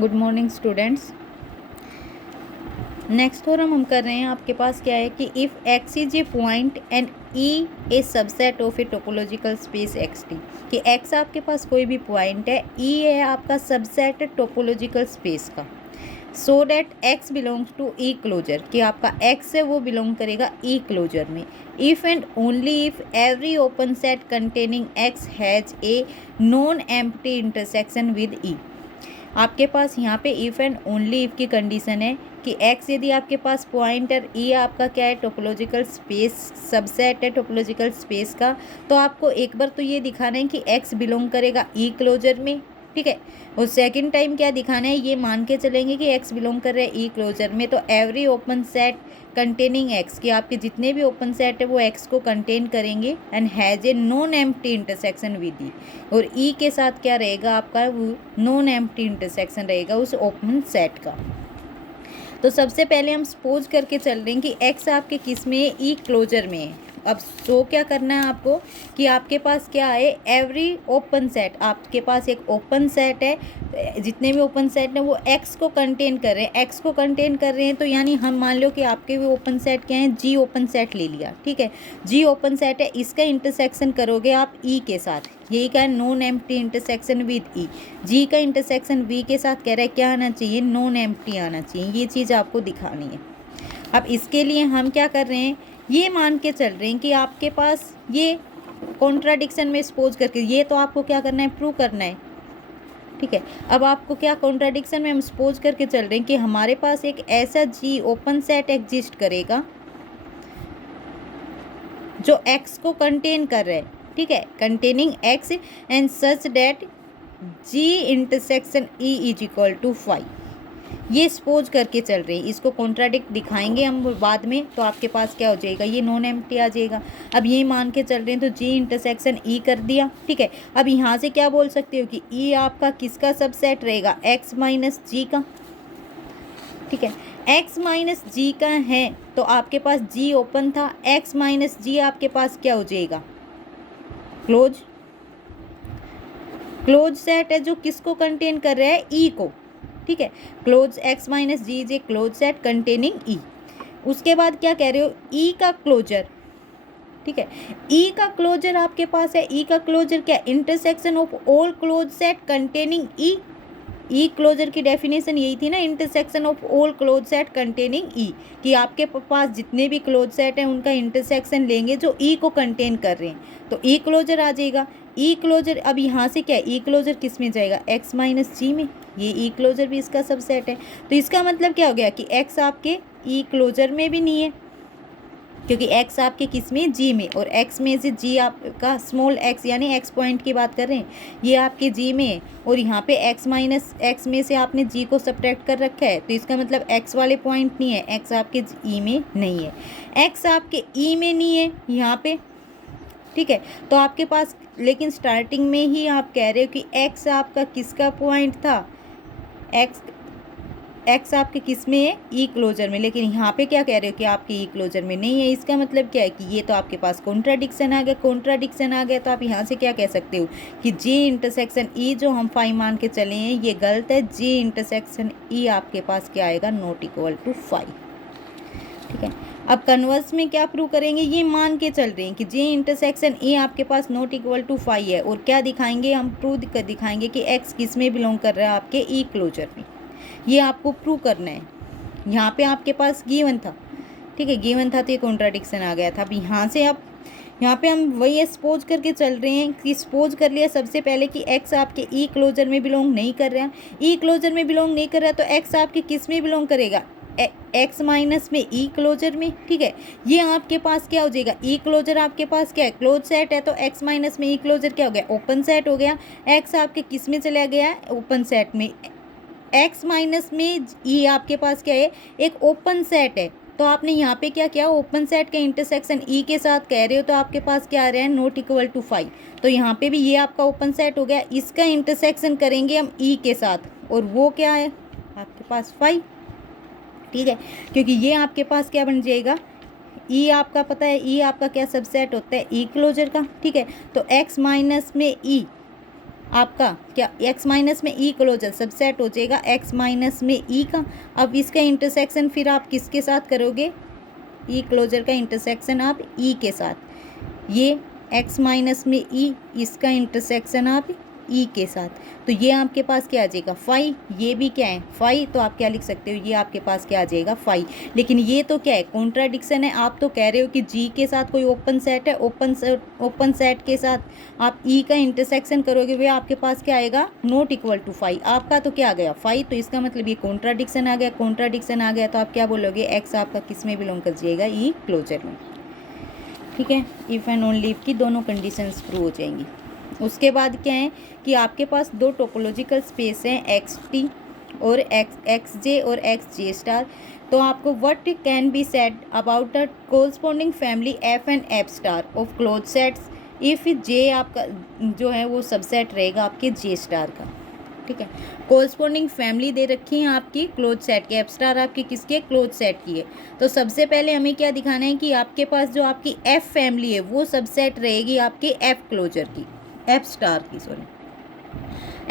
Good morning students. Next theorem हम कर रहे हैं। आपके पास क्या है कि if x is a point and E A subset of a topological space x T, कि एक्स आपके पास कोई भी पॉइंट है, ई है आपका सबसेट टोपोलॉजिकल स्पेस का, so that x belongs to E closure, कि आपका एक्स है वो बिलोंग करेगा ई क्लोजर में। If and only if every open set containing x has a non empty intersection with E. आपके पास यहाँ पे इफ़ एंड ओनली इफ़ की कंडीशन है कि x यदि आपके पास पॉइंट है, ई आपका क्या है, टोपोलॉजिकल स्पेस सबसेट है टोपोलॉजिकल स्पेस का, तो आपको एक बार तो ये दिखाना है कि x बिलोंग करेगा ई क्लोजर में, ठीक है। और सेकंड टाइम क्या दिखाना है, ये मान के चलेंगे कि x बिलोंग कर रहा है ई क्लोजर में, तो every open set containing x, कि आपके जितने भी ओपन सेट है वो x को कंटेन करेंगे, and has a non empty intersection with E, और ई के साथ क्या रहेगा आपका, वो नॉन एम्प्टी इंटरसेक्शन रहेगा उस ओपन सेट का। तो सबसे पहले हम सपोज करके चल रहे हैं कि x आपके किस में है, ई क्लोजर में है। अब सो क्या करना है आपको कि आपके पास क्या है, एवरी ओपन सेट, आपके पास एक ओपन सेट है, जितने भी ओपन सेट हैं वो x को कंटेन कर रहे हैं, x को कंटेन कर रहे हैं, तो यानी हम मान लो कि आपके भी ओपन सेट क्या हैं, g ओपन सेट ले लिया, ठीक है। g ओपन सेट है, इसका इंटरसेक्शन करोगे आप e के साथ, यही क्या है, नॉन एम्प्टी इंटरसेक्शन विद ई। जी का इंटरसेक्शन v के साथ कह रहा है क्या आना चाहिए, नॉन एम्प्टी आना चाहिए, ये चीज़ आपको दिखानी है। अब इसके लिए हम क्या कर रहे हैं, ये मान के चल रहे हैं कि आपके पास ये कॉन्ट्राडिक्शन में सपोज करके, ये तो आपको क्या करना है, प्रूव करना है, ठीक है। अब आपको क्या कॉन्ट्राडिक्शन में हम सपोज करके चल रहे हैं कि हमारे पास एक ऐसा जी ओपन सेट एग्जिस्ट करेगा जो एक्स को कंटेन कर रहा है, ठीक है, containing X, and such that G intersection E is equal to 5। ये सपोज करके चल रहे हैं, इसको कॉन्ट्राडिक्ट दिखाएंगे हम बाद में, तो आपके पास क्या हो जाएगा, ये नॉन एम्प्टी आ जाएगा। अब ये मान के चल रहे हैं तो जी इंटरसेक्शन ई कर दिया, ठीक है। अब यहाँ से क्या बोल सकते हो कि ई आपका किसका सबसेट रहेगा, एक्स माइनस जी का, ठीक है। एक्स माइनस जी का है तो आपके पास जी ओपन था, एक्स माइनस जी आपके पास क्या हो जाएगा, क्लोज। क्लोज सेट है जो किसको कंटेन कर रहा है, ई को, ठीक है। Close x minus G is a close set containing E. उसके बाद क्या कह रहे हो, ई का क्लोजर, ठीक है। ई का क्लोजर आपके पास है, ई का क्लोजर क्या, intersection of all close set containing E. E closure की डेफिनेशन यही थी ना, intersection of all close set containing E, कि आपके पास जितने भी क्लोज सेट हैं उनका इंटरसेक्शन लेंगे जो ई को कंटेन कर रहे हैं, तो ई क्लोजर आ जाएगा। ई क्लोजर, अब यहाँ से क्या है, ई क्लोजर किस में जाएगा, एक्स माइनस जी में, ये ई क्लोजर भी इसका सबसेट है। तो इसका मतलब क्या हो गया कि एक्स आपके ई क्लोजर में भी नहीं है, क्योंकि x आपके किस में, g में, और x में से g आपका स्मॉल x यानी x पॉइंट की बात कर रहे हैं, ये आपके g में है, और यहाँ पे x माइनस x में से आपने g को सब्ट्रैक्ट कर रखा है, तो इसका मतलब x वाले पॉइंट नहीं है, x आपके e में नहीं है, x आपके e में नहीं है यहाँ पे, ठीक है। तो आपके पास लेकिन स्टार्टिंग में ही आप कह रहे हो कि x आपका किसका पॉइंट था, एक्स आपके किस में है, ई क्लोजर में, लेकिन यहाँ पे क्या कह रहे हो कि आपके ई क्लोजर में नहीं है। इसका मतलब क्या है कि ये तो आपके पास कॉन्ट्राडिक्शन आ गया, कॉन्ट्राडिक्शन आ गया, तो आप यहाँ से क्या कह सकते हो कि जी इंटरसेक्शन ई जो हम 5 मान के चले हैं ये गलत है, जी इंटरसेक्शन ई आपके पास क्या आएगा, नॉट इक्वल टू 5, ठीक है। अब कन्वर्स में क्या प्रूव करेंगे, ये मान के चल रहे हैं कि जे इंटरसेक्शन ए आपके पास नॉट इक्वल टू 5 है, और क्या दिखाएंगे हम, प्रूव कर दिखाएंगे कि एक्स किस में बिलोंग कर रहा है, आपके ई क्लोजर में। ये आपको प्रूव करना है। यहाँ पे आपके पास गिवन था, ठीक है, गिवन था तो ये कॉन्ट्राडिक्शन आ गया था। अब यहाँ से आप, यहाँ पे हम वही सपोज करके चल रहे हैं कि सपोज कर लिया सबसे पहले कि एक्स आपके ई क्लोजर में बिलोंग नहीं कर रहा है, ई क्लोजर में बिलोंग नहीं कर रहा है, तो एक्स आपके किस में बिलोंग करेगा, एक्स माइनस में ई क्लोजर में, ठीक है। ये आपके पास क्या हो जाएगा, ई क्लोजर आपके पास क्या है, क्लोज सेट है, तो एक्स माइनस में ई क्लोजर क्या हो गया, ओपन सेट हो गया। एक्स आपके किस में चला गया है, ओपन सेट में, एक्स माइनस में ई आपके पास क्या है, एक ओपन सेट है, तो आपने यहाँ पे क्या किया, ओपन सेट के इंटरसेक्शन ई के साथ कह रहे हो, तो आपके पास क्या आ रहा है, नॉट इक्वल टू 5, तो यहाँ पे भी ये आपका ओपन सेट हो गया, इसका इंटरसेक्शन करेंगे हम ई के साथ, और वो क्या है आपके पास 5, ठीक है, क्योंकि ये आपके पास क्या बन जाएगा, ई आपका पता है, ई आपका क्या सबसेट होता है, ई क्लोजर का, ठीक है। तो एक्स माइनस में ई आपका क्या x माइनस में ई क्लोजर सबसेट हो जाएगा x माइनस में ई का। अब इसका इंटरसेक्शन फिर आप किसके साथ करोगे, ई क्लोजर का इंटरसेक्शन आप ई के साथ, ये x माइनस में ई, इसका इंटरसेक्शन आप ई के साथ, तो ये आपके पास क्या आ जाएगा फाई, ये भी क्या है फाई, तो आप क्या लिख सकते हो, ये आपके पास क्या आ जाएगा फाई। लेकिन ये तो क्या है कॉन्ट्राडिक्शन है, आप तो कह रहे हो कि जी के साथ कोई ओपन सेट है, ओपन सेट के साथ आप ई का इंटरसेक्शन करोगे, वे आपके पास क्या आएगा नॉट इक्वल टू फाई, आपका तो क्या आ गया फाई, तो इसका मतलब ये कॉन्ट्राडिक्शन आ गया, कॉन्ट्राडिक्शन आ गया तो आप क्या बोलोगे एक्स आपका किस में बिलोंग कर जाएगा ई क्लोजर में। ठीक है, इफ़ एंड ओनली इफ की दोनों कंडीशंस प्रूव हो जाएंगी। उसके बाद क्या है कि आपके पास दो टोपोलॉजिकल स्पेस हैं एक्स टी और एक्स जे और एक्स जे स्टार, तो आपको what can be said about the corresponding family F and F star of close sets if J आपका जो है वो सबसेट रहेगा आपके जे स्टार का। ठीक है, कोरस्पॉन्डिंग फैमिली दे रखी है आपकी क्लोज सेट के, एफ स्टार आपकी किसके क्लोज सेट की है। तो सबसे पहले हमें क्या दिखाना है कि आपके पास जो आपकी एफ फैमिली है वो सबसेट रहेगी आपके एफ क्लोजर की, एफ स्टार की सॉरी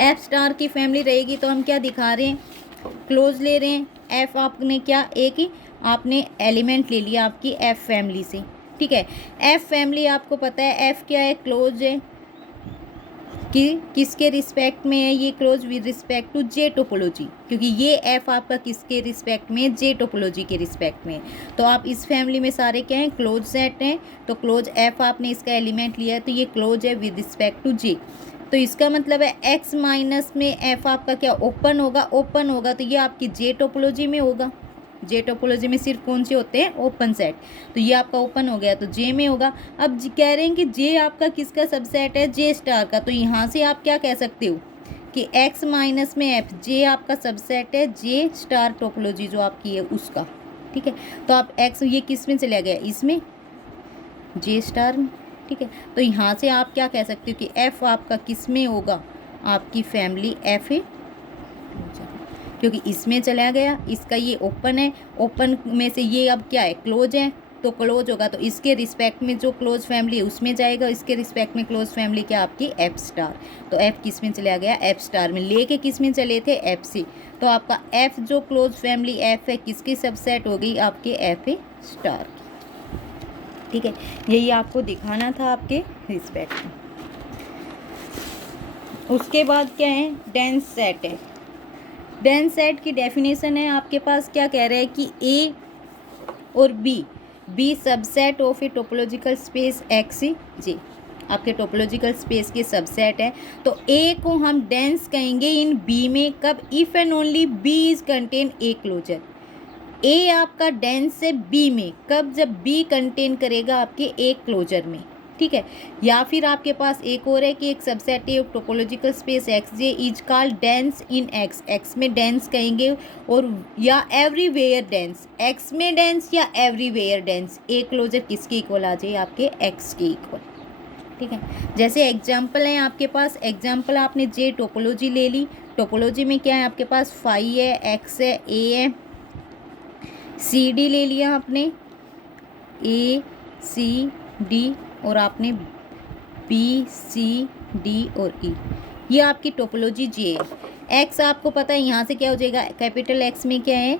एफ स्टार की फैमिली रहेगी। तो हम क्या दिखा रहे हैं, क्लोज ले रहे हैं, एफ आपने क्या एक ही आपने एलिमेंट ले लिया आपकी एफ फैमिली से। ठीक है, एफ फैमिली आपको पता है एफ क्या है क्लोज है कि किसके रिस्पेक्ट में है, ये close with respect to J topology, क्योंकि ये एफ आपका किसके रिस्पेक्ट में जे टोपोलॉजी के रिस्पेक्ट में। तो आप इस फैमिली में सारे क्या हैं क्लोज सेट हैं, तो क्लोज एफ आपने इसका एलिमेंट लिया है तो ये क्लोज है विद रिस्पेक्ट टू जे। तो इसका मतलब है एक्स माइनस में एफ आपका क्या ओपन होगा, ओपन होगा तो ये आपकी जे टोपोलॉजी में होगा, जे टोपोलॉजी में सिर्फ कौन से होते हैं ओपन सेट, तो ये आपका ओपन हो गया तो जे में होगा। अब कह रहे हैं कि जे आपका किसका सबसेट है जे स्टार का, तो यहाँ से आप क्या कह सकते हो कि x माइनस में एफ जे आपका सबसेट है जे स्टार टोपोलॉजी जो आपकी है उसका। ठीक है, तो आप x ये किस में चला गया इसमें जे स्टार में। ठीक है, तो यहाँ से आप क्या कह सकते हो कि f आपका किस में होगा आपकी फैमिली f है, क्योंकि इसमें चला गया, इसका ये ओपन है, ओपन में से ये अब क्या है क्लोज है, तो क्लोज होगा तो इसके रिस्पेक्ट में जो क्लोज फैमिली है उसमें जाएगा, इसके रिस्पेक्ट में क्लोज फैमिली क्या आपकी एफ स्टार, तो एफ किस में चला गया एफ स्टार में, लेके किस में चले थे एफ सी, तो आपका एफ जो क्लोज फैमिली एफ है किसकी सबसेट हो गई आपके एफ स्टार की। ठीक है, यही आपको दिखाना था आपके रिस्पेक्ट में। उसके बाद क्या है डेंस सेट है, डेंस सेट की डेफिनेशन है आपके पास क्या कह रहा है कि ए और B subset of a topological space X J आपके टोपोलॉजिकल स्पेस के सबसेट है। तो ए को हम डेंस कहेंगे इन बी में कब, if and only B is contain A closure, A आपका डेंस है बी में कब, जब बी कंटेन करेगा आपके ए क्लोजर में। ठीक है, या फिर आपके पास एक और है कि एक सबसेट है topological space X J is called dense in x, x में डेंस कहेंगे और या एवरीवेयर डेंस, एक्स में डेंस या एवरीवेयर डेंस, ए क्लोजर किसके इक्वल आ जाए आपके एक्स के इक्वल। ठीक है, जैसे एग्जाम्पल है आपके पास, एग्जाम्पल आपने जे टोपोलॉजी ले ली, टोपोलॉजी में क्या है आपके पास फाई है, एक्स है, ए है, सी डी ले लिया आपने, ए सी डी और आपने बी सी डी और ई, ये आपकी टोपोलॉजी जे है। एक्स आपको पता है यहाँ से क्या हो जाएगा, कैपिटल एक्स में क्या है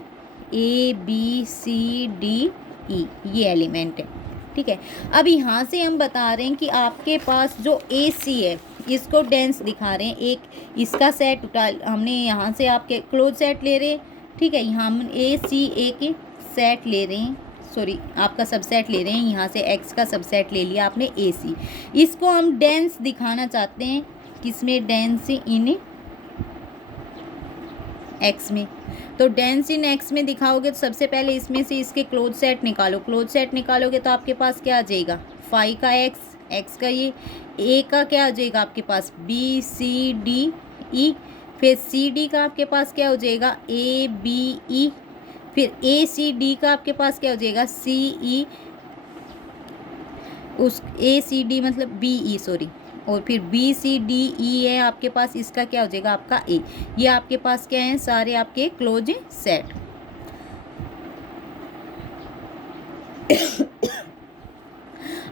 A B C D E, ये एलिमेंट है। ठीक है, अब यहाँ से हम बता रहे हैं कि आपके पास जो ए सी है इसको डेंस दिखा रहे हैं, एक इसका सेट उठा हमने यहाँ से आपके क्लोज सेट ले रहे हैं। ठीक है, यहाँ हम ए सी एक सेट ले रहे हैं, सॉरी आपका सबसेट ले रहे हैं, यहाँ से एक्स का सबसेट ले लिया आपने ए सी, इसको हम डेंस दिखाना चाहते हैं किसमें, डेंस इन एक्स में। तो डेंस इन एक्स में दिखाओगे तो सबसे पहले इसमें से इसके क्लोज सेट निकालो, क्लोज सेट निकालोगे तो आपके पास क्या आ जाएगा फाई का एक्स, एक्स का ये, ए का क्या आ जाएगा आपके पास बी सी डी ई, फिर सी डी का आपके पास क्या हो जाएगा ए बी ई, फिर ए सी डी का आपके पास क्या हो जाएगा सी ई, उस ए सी डी मतलब बी ई सॉरी, और फिर बी सी डी ई है आपके पास, इसका क्या हो जाएगा आपका ए। ये आपके पास क्या है सारे आपके क्लोज सेट।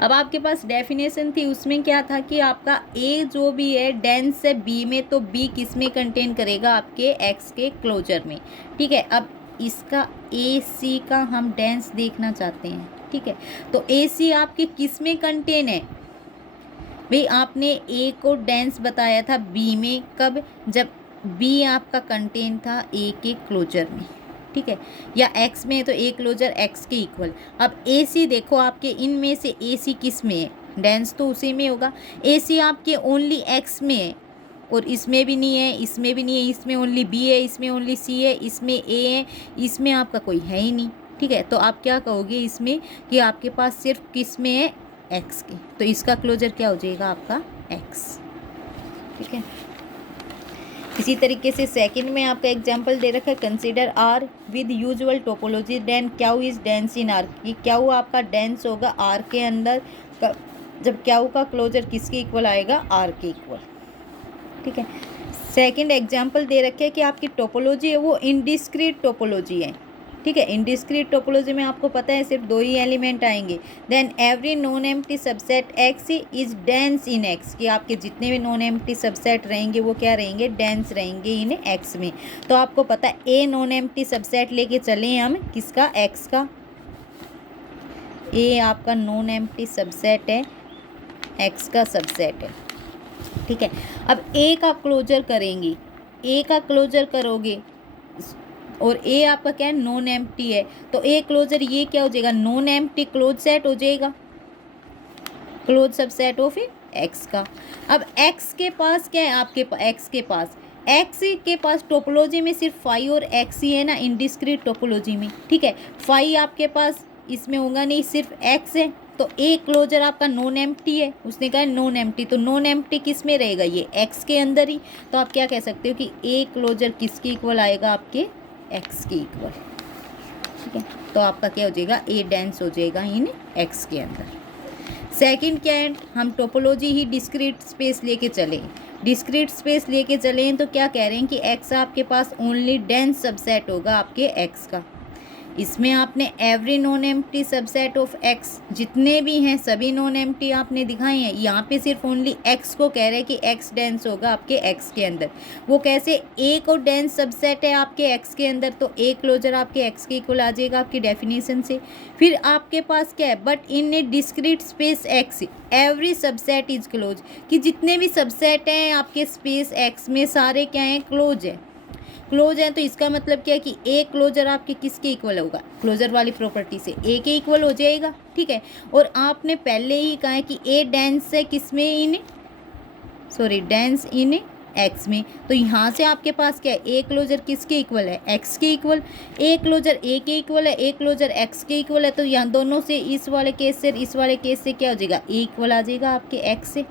अब आपके पास डेफिनेशन थी, उसमें क्या था कि आपका ए जो भी है डेंस है बी में, तो बी किस में कंटेन करेगा, आपके एक्स के क्लोजर में। ठीक है, अब इसका ए सी का हम डेंस देखना चाहते हैं। ठीक है, तो ए सी आपके किस में कंटेन है भाई, आपने ए को डेंस बताया था बी में, कब, जब बी आपका कंटेन था ए के क्लोजर में। ठीक है, या एक्स में, तो ए क्लोजर एक्स के इक्वल। अब ए सी देखो आपके इनमें से ए सी किस में है, डेंस तो उसी में होगा। ए सी आपके ओनली एक्स में है, और इसमें भी नहीं है, इसमें भी नहीं है, इसमें ओनली बी है, इसमें ओनली सी है, इसमें ए है, इसमें आपका कोई है ही नहीं। ठीक है, तो आप क्या कहोगे इसमें कि आपके पास सिर्फ किस में है, एक्स की, तो इसका क्लोजर क्या हो जाएगा, आपका एक्स। ठीक है, इसी तरीके से सेकंड में आपका एग्जांपल दे रखा है, consider R with usual topology then Q is dense in R, कि क्याऊ आपका डेंस होगा आर के अंदर, जब क्याऊ का क्लोजर किसके इक्वल आएगा, आर के इक्वल। ठीक है, सेकंड एग्जांपल दे रखे है कि आपकी टोपोलॉजी है वो इनडिस्क्रीट टोपोलॉजी है। ठीक है, इनडिस्क्रीट टोपोलॉजी में आपको पता है सिर्फ 2 ही एलिमेंट आएंगे। Then every non empty subset X is dense in X, कि आपके जितने भी नॉन एम्प्टी सबसेट रहेंगे वो क्या रहेंगे, डेंस रहेंगे इन एक्स में। तो आपको पता है ए नॉन एम्प्टी सबसेट लेके चले हम किसका, एक्स का। ए आपका नॉन एम्प्टी सबसेट है, एक्स का सबसेट है। ठीक है, अब ए का क्लोजर करेंगे, ए का क्लोजर करोगे, और ए आपका क्या है, नॉन एम्प्टी है, तो ए क्लोजर ये क्या हो जाएगा, नॉन एम्प्टी क्लोज सेट हो जाएगा, क्लोज सबसेट ऑफ एक्स का। अब एक्स के पास क्या है, आपके एक्स के पास टोपोलॉजी में सिर्फ फाई और एक्स ही है ना, इनडिस्क्रीट टोपोलॉजी में। ठीक है, फाई आपके पास इसमें होगा नहीं, सिर्फ एक्स है, तो ए क्लोजर आपका नॉन एम्प्टी है, उसने कहा नॉन एम्प्टी, तो नॉन एम्प्टी किस में रहेगा, ये एक्स के अंदर ही। तो आप क्या कह सकते हो कि ए क्लोजर किसके इक्वल आएगा, आपके एक्स के इक्वल। ठीक है, तो आपका क्या हो जाएगा, ए डेंस हो जाएगा इन एक्स के अंदर। सेकंड क्या है, हम टोपोलॉजी ही डिस्क्रीट स्पेस लेके चले, डिस्क्रीट स्पेस लेके चले तो क्या कह रहे हैं कि एक्स आपके पास ओनली डेंस सबसेट होगा आपके एक्स का। इसमें आपने every non empty subset of x, जितने भी हैं सभी नॉन एम्प्टी आपने दिखाए हैं। यहाँ पे सिर्फ ओनली एक्स को कह रहे हैं कि एक्स डेंस होगा आपके एक्स के अंदर। वो कैसे, ए को डेंस सबसेट है आपके एक्स के अंदर, तो ए क्लोजर आपके एक्स के इक्वल आ जाएगा आपकी डेफिनेशन से। फिर आपके पास क्या है, but in A discrete space x every subset is close, कि जितने भी सबसेट हैं आपके स्पेस एक्स में सारे क्या हैं, क्लोज है, क्लोज है। तो इसका मतलब क्या है कि ए क्लोजर आपके किसके इक्वल होगा, क्लोजर वाली प्रॉपर्टी से ए के इक्वल हो जाएगा। ठीक है, और आपने पहले ही कहा है कि ए डेंस है किसमें, डेंस इन एक्स में, तो यहाँ से आपके पास क्या है, ए क्लोजर किसके इक्वल है, एक्स के इक्वल। ए क्लोजर ए के इक्वल है, ए क्लोजर एक्स के इक्वल है, तो यहाँ दोनों से इस वाले केस से इस वाले केस से क्या हो जाएगा, ए इक्वल आ जाएगा आपके एक्स से।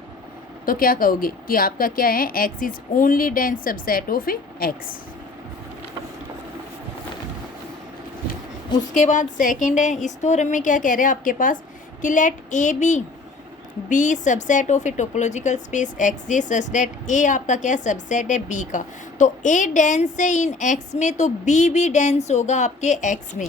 तो क्या कहोगे कि आपका क्या है, x is only dense subset of x. उसके बाद सेकंड है, इस थ्योरम में क्या कह रहे हैं आपके पास कि let A B subset of a topological space X J such that A आपका क्या सबसेट है बी का, तो ए डेंस है इन एक्स में, तो बी भी डेंस होगा आपके एक्स में।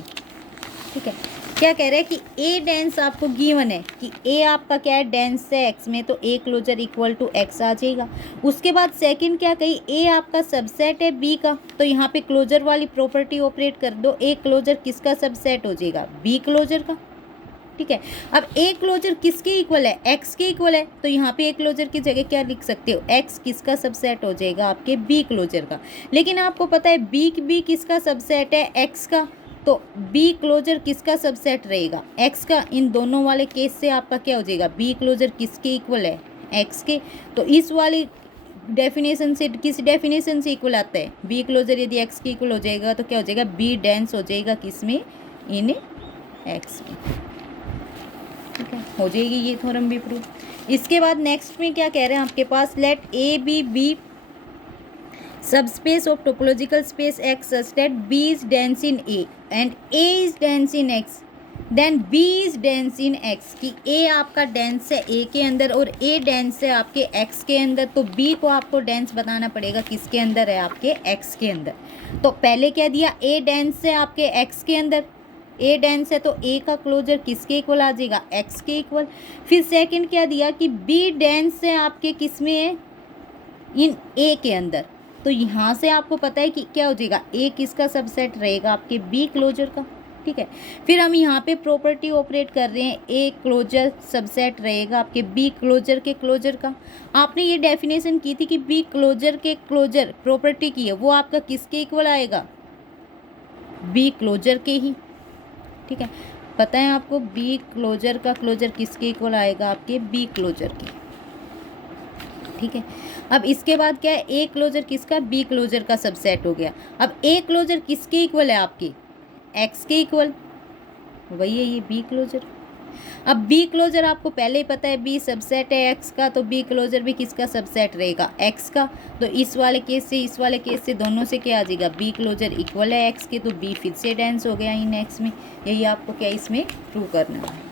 ठीक है, क्या कह रहे हैं कि ए डेंस आपको गिवन है कि ए आपका क्या है, डेंस है एक्स में, तो A closure equal to X आ जाएगा। उसके बाद सेकंड क्या कही, ए आपका सबसेट है बी का, तो यहाँ पे क्लोजर वाली प्रॉपर्टी ऑपरेट कर दो, ए क्लोजर किसका सबसेट हो जाएगा, बी क्लोजर का। ठीक है, अब ए क्लोजर किसके इक्वल है, एक्स के इक्वल है, तो यहाँ पे ए क्लोजर की जगह क्या लिख सकते हो, एक्स किसका सबसेट हो जाएगा, आपके बी क्लोजर का। लेकिन आपको पता है बी किसका सबसेट है, एक्स का, तो बी क्लोजर किसका सबसेट रहेगा, एक्स का। इन दोनों वाले केस से आपका क्या हो जाएगा, बी क्लोजर किसके इक्वल है, एक्स के। तो इस वाली डेफिनेशन से किस डेफिनेशन से इक्वल आता है, बी क्लोजर यदि एक्स के इक्वल हो जाएगा तो क्या हो जाएगा, बी डेंस हो जाएगा किसमें, इन एक्स में। ठीक है, हो जाएगी ये थ्योरम भी प्रूव। इसके बाद नेक्स्ट में क्या कह रहे हैं आपके पास, let A B subspace of topological space X such that B is dense in A and A is dense in X, then B is dense in X, कि ए आपका डेंस है ए के अंदर और ए डेंस है आपके एक्स के अंदर, तो बी को आपको डेंस बताना पड़ेगा किसके अंदर है, आपके एक्स के अंदर। तो पहले क्या दिया, ए डेंस है आपके एक्स के अंदर, ए डेंस है तो ए का क्लोजर किसके इक्वल आ जाएगा, एक्स के इक्वल। फिर सेकंड क्या दिया कि बी डेंस है आपके किस में है, इन ए के अंदर। तो यहाँ से आपको पता है कि क्या हो जाएगा, ए किसका सबसेट रहेगा, आपके बी क्लोजर का। ठीक है, फिर हम यहाँ पे प्रॉपर्टी ऑपरेट कर रहे हैं, ए क्लोजर सबसेट रहेगा आपके बी क्लोजर के क्लोजर का। आपने ये डेफिनेशन की थी कि बी क्लोजर के क्लोजर प्रॉपर्टी की है, वो आपका किसके इक्वल आएगा, बी क्लोजर के ही। ठीक है, पता है आपको बी क्लोजर का क्लोजर किसके इक्वल आएगा, आपके बी क्लोजर के। ठीक है, अब इसके बाद क्या है, ए क्लोजर किसका, बी क्लोजर का सबसेट हो गया। अब ए क्लोजर किसके इक्वल है, आपके एक्स के इक्वल, वही है ये बी क्लोजर। अब बी क्लोजर आपको पहले ही पता है बी सबसेट है एक्स का, तो बी क्लोजर भी किसका सबसेट रहेगा, एक्स का। तो इस वाले केस से इस वाले केस से दोनों से क्या आ जाएगा, बी क्लोजर इक्वल है एक्स के, तो बी फिर से डेंस हो गया इन एक्स में। यही आपको क्या इसमें प्रूव करना है।